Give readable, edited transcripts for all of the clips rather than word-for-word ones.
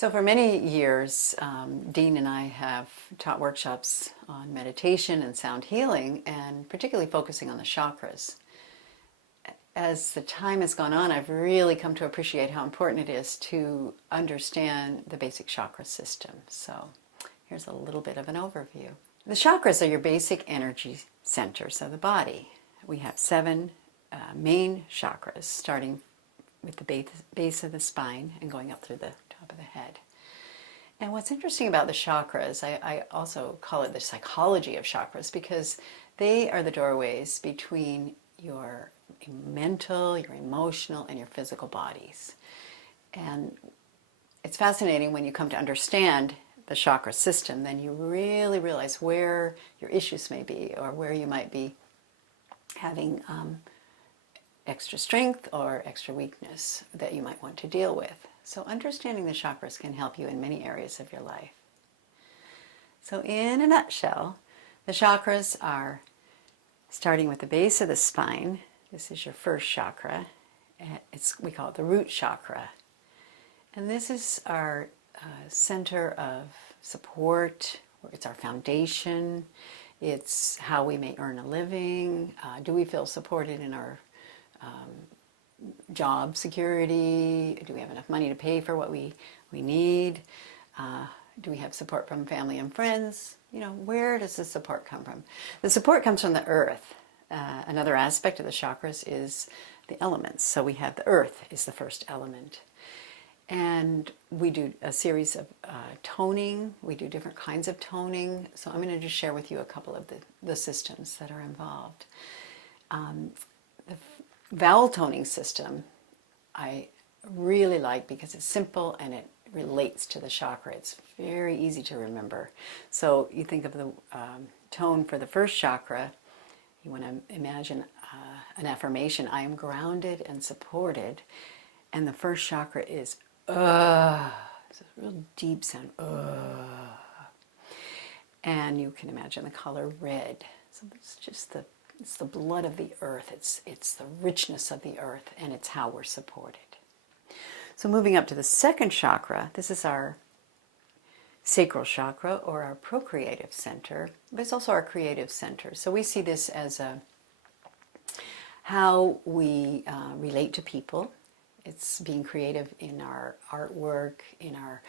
So for many years, Dean and I have taught workshops on meditation and sound healing, and particularly focusing on the chakras. As the time has gone on, I've really come to appreciate how important it is to understand the basic chakra system. So here's a little bit of an overview. The chakras are your basic energy centers of the body. We have seven main chakras, starting with the base of the spine and going up through the top of the head. And what's interesting about the chakras, I also call it the psychology of chakras, because they are the doorways between your mental, your emotional, and your physical bodies. And it's fascinating when you come to understand the chakra system, then you really realize where your issues may be, or where you might be having extra strength or extra weakness that you might want to deal with. So understanding the chakras can help you in many areas of your life. So in a nutshell, the chakras are starting with the base of the spine. This is your first chakra. We call it the root chakra. And this is our center of support. It's our foundation. It's how we may earn a living. Do we feel supported in our job security? Do we have enough money to pay for what we need? Do we have support from family and friends? You know, where does the support come from? The support comes from the earth. Another aspect of the chakras is the elements. So we have the earth is the first element. And we do a series of toning. We do different kinds of toning. So I'm going to just share with you a couple of the systems that are involved. The vowel toning system I really like because it's simple and it relates to the chakra. It's very easy to remember. So you think of the tone for the first chakra. You want to imagine an affirmation. I am grounded and supported. And the first chakra is it's a real deep sound. And you can imagine the color red. So it's just it's the blood of the earth. It's the richness of the earth, and it's how we're supported. So moving up to the second chakra, this is our sacral chakra, or our procreative center, but it's also our creative center. So we see this as how we relate to people. It's being creative in our artwork, in our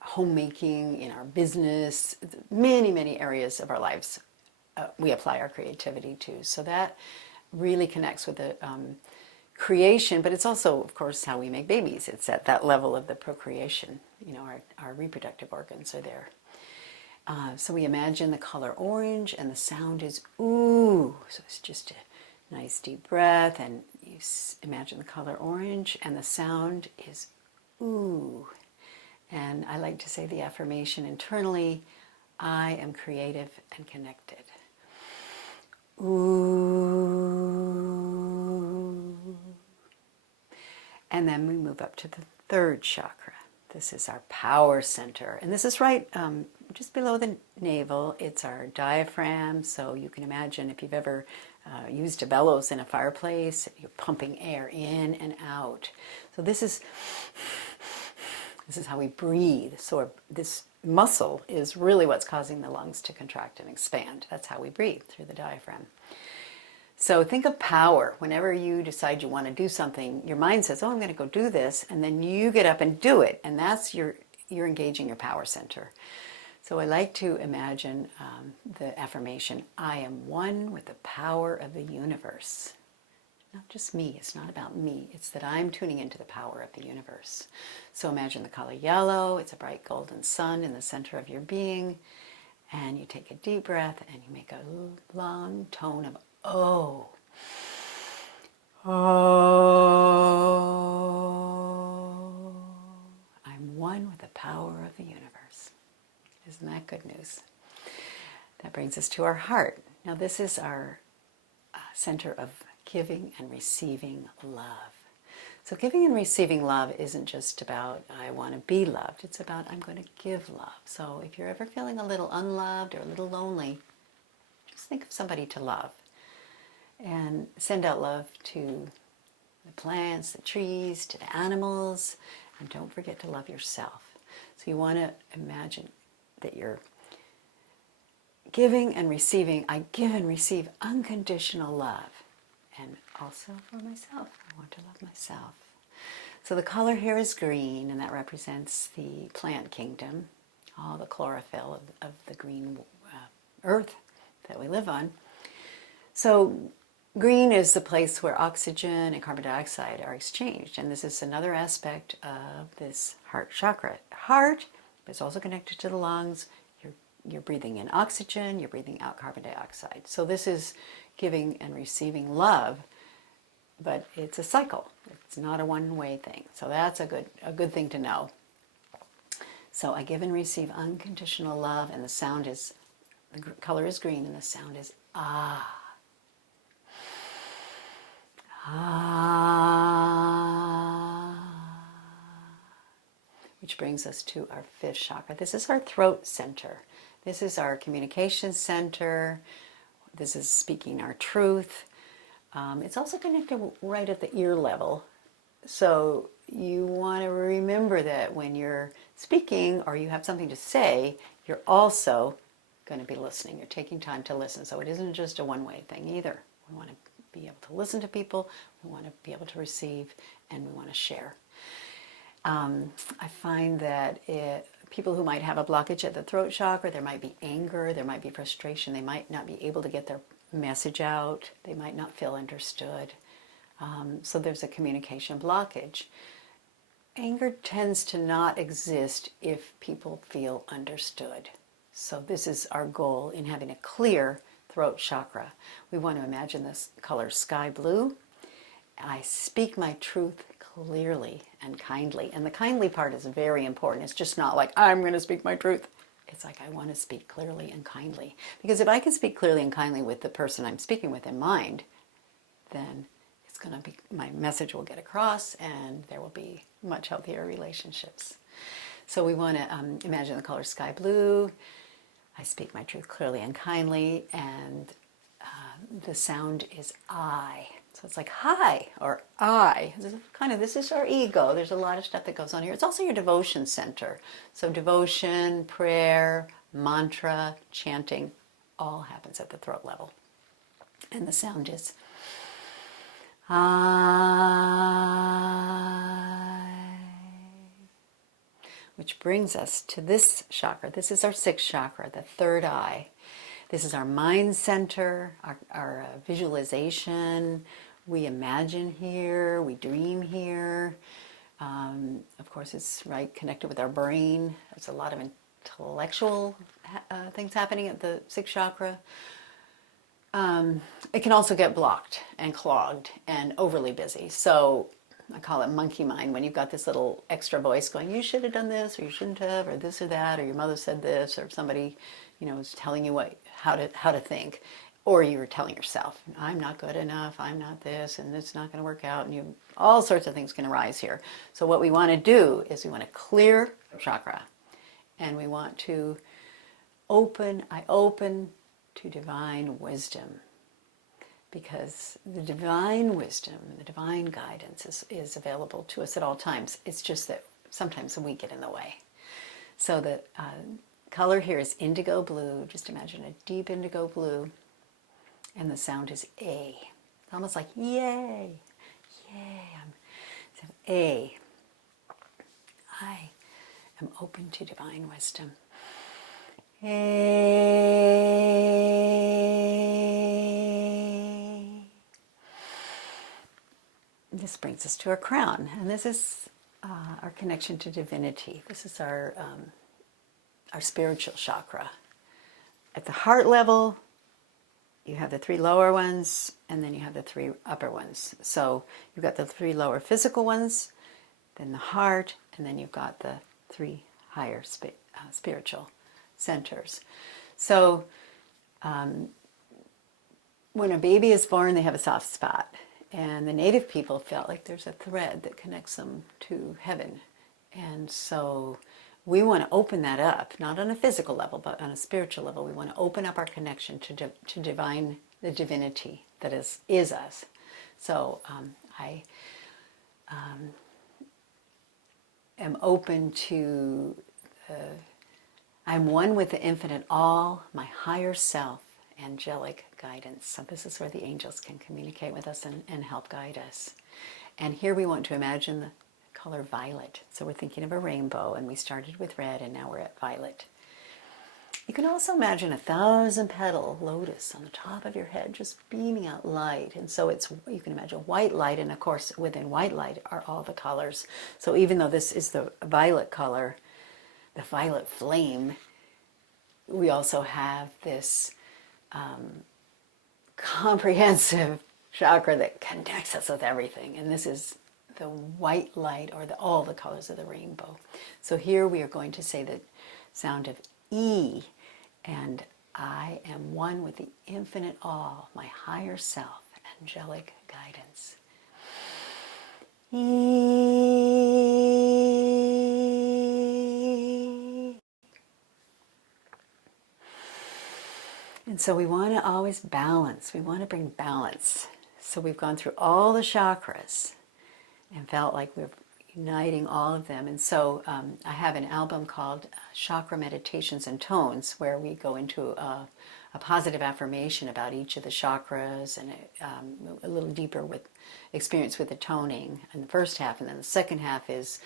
homemaking, in our business, many, many areas of our lives we apply our creativity to. So that really connects with the creation, but it's also, of course, how we make babies. It's at that level of the procreation. You know, our reproductive organs are there. So we imagine the color orange, and the sound is ooh. So it's just a nice deep breath, and you imagine the color orange, and the sound is ooh. And I like to say the affirmation internally, I am creative and connected. Ooh. And then we move up to the third chakra. This is our power center. And this is right just below the navel. It's our diaphragm. So you can imagine if you've ever used a bellows in a fireplace, you're pumping air in and out. So this is how we breathe. So this muscle is really what's causing the lungs to contract and expand. That's how we breathe, through the diaphragm. So think of power. Whenever you decide you want to do something, your mind says, oh, I'm going to go do this, and then you get up and do it, and that's you're engaging your power center. So I like to imagine the affirmation, I am one with the power of the universe. Not just me, it's not about me, it's that I'm tuning into the power of the universe. So imagine the color yellow, it's a bright golden sun in the center of your being, and you take a deep breath and you make a long tone of oh. Oh. I'm one with the power of the universe. Isn't that good news? That brings us to our heart. Now this is our center of giving and receiving love. So giving and receiving love isn't just about I want to be loved. It's about I'm going to give love. So if you're ever feeling a little unloved or a little lonely, just think of somebody to love. And send out love to the plants, the trees, to the animals. And don't forget to love yourself. So you want to imagine that you're giving and receiving. I give and receive unconditional love. And also for myself, I want to love myself. So the color here is green, and that represents the plant kingdom, all the chlorophyll of the green earth that we live on. So green is the place where oxygen and carbon dioxide are exchanged, and this is another aspect of this heart chakra. Heart is also connected to the lungs. You're breathing in oxygen, you're breathing out carbon dioxide. So this is giving and receiving love, but it's a cycle. It's not a one-way thing. So that's a good thing to know. So I give and receive unconditional love, and the sound is, the color is green, and the sound is ah. Ah. Which brings us to our fifth chakra. This is our throat center. This is our communication center. This is speaking our truth. It's also connected right at the ear level. So you want to remember that when you're speaking or you have something to say, you're also going to be listening. You're taking time to listen. So it isn't just a one-way thing either. We want to be able to listen to people, we want to be able to receive, and we want to share. I find that people who might have a blockage at the throat chakra, there might be anger, there might be frustration, they might not be able to get their message out, they might not feel understood. So there's a communication blockage. Anger tends to not exist if people feel understood. So this is our goal in having a clear throat chakra. We want to imagine this color sky blue. I speak my truth clearly and kindly. And the kindly part is very important. It's just not like, I'm going to speak my truth. It's like, I want to speak clearly and kindly. Because if I can speak clearly and kindly with the person I'm speaking with in mind, then it's going to be, my message will get across, and there will be much healthier relationships. So we want to imagine the color sky blue. I speak my truth clearly and kindly, and the sound is I. So it's like hi or I. This is our ego. There's a lot of stuff that goes on here. It's also your devotion center. So devotion, prayer, mantra, chanting, all happens at the throat level. And the sound is I. Which brings us to this chakra. This is our sixth chakra, the third eye. This is our mind center, our visualization. We imagine here, we dream here. Of course, it's right connected with our brain. There's a lot of intellectual things happening at the sixth chakra. It can also get blocked and clogged and overly busy. So I call it monkey mind, when you've got this little extra voice going, you should have done this, or you shouldn't have, or this or that, or your mother said this, or somebody, is telling you how to think, or you're telling yourself, I'm not good enough, I'm not this, and it's not going to work out, and all sorts of things can arise here. So what we want to do is we want to clear chakra, and we want to open to divine wisdom. Because the divine wisdom, the divine guidance is available to us at all times. It's just that sometimes we get in the way. So the color here is indigo blue. Just imagine a deep indigo blue. And the sound is A. It's almost like, yay, yay. So A. I am open to divine wisdom. This brings us to our crown, and this is our connection to divinity. This is our spiritual chakra. At the heart level, you have the three lower ones, and then you have the three upper ones. So you've got the three lower physical ones, then the heart, and then you've got the three higher spiritual centers. So when a baby is born, they have a soft spot. And the native people felt like there's a thread that connects them to heaven. And so we want to open that up, not on a physical level, but on a spiritual level. We want to open up our connection to divine, the divinity that is us. So I am open to I'm one with the infinite all, my higher self, angelic guidance. So this is where the angels can communicate with us and help guide us. And here we want to imagine the color violet. So we're thinking of a rainbow, and we started with red and now we're at violet. You can also imagine 1,000-petal lotus on the top of your head, just beaming out light. And so you can imagine white light, and of course within white light are all the colors. So even though this is the violet color, the violet flame, we also have this comprehensive chakra that connects us with everything. And this is the white light, or all the colors of the rainbow. So here we are going to say the sound of E, and I am one with the infinite all, my higher self, angelic guidance. E. And so we want to always balance. We want to bring balance. So we've gone through all the chakras and felt like we're uniting all of them. And so I have an album called Chakra Meditations and Tones, where we go into a positive affirmation about each of the chakras, and a little deeper with experience with the toning in the first half. And then the second half is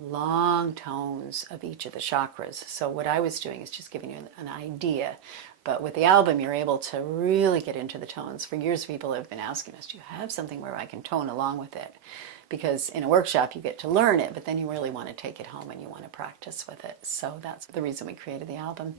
long tones of each of the chakras. So what I was doing is just giving you an idea. But with the album, you're able to really get into the tones. For years, people have been asking us, do you have something where I can tone along with it? Because in a workshop, you get to learn it, but then you really want to take it home and you want to practice with it. So that's the reason we created the album.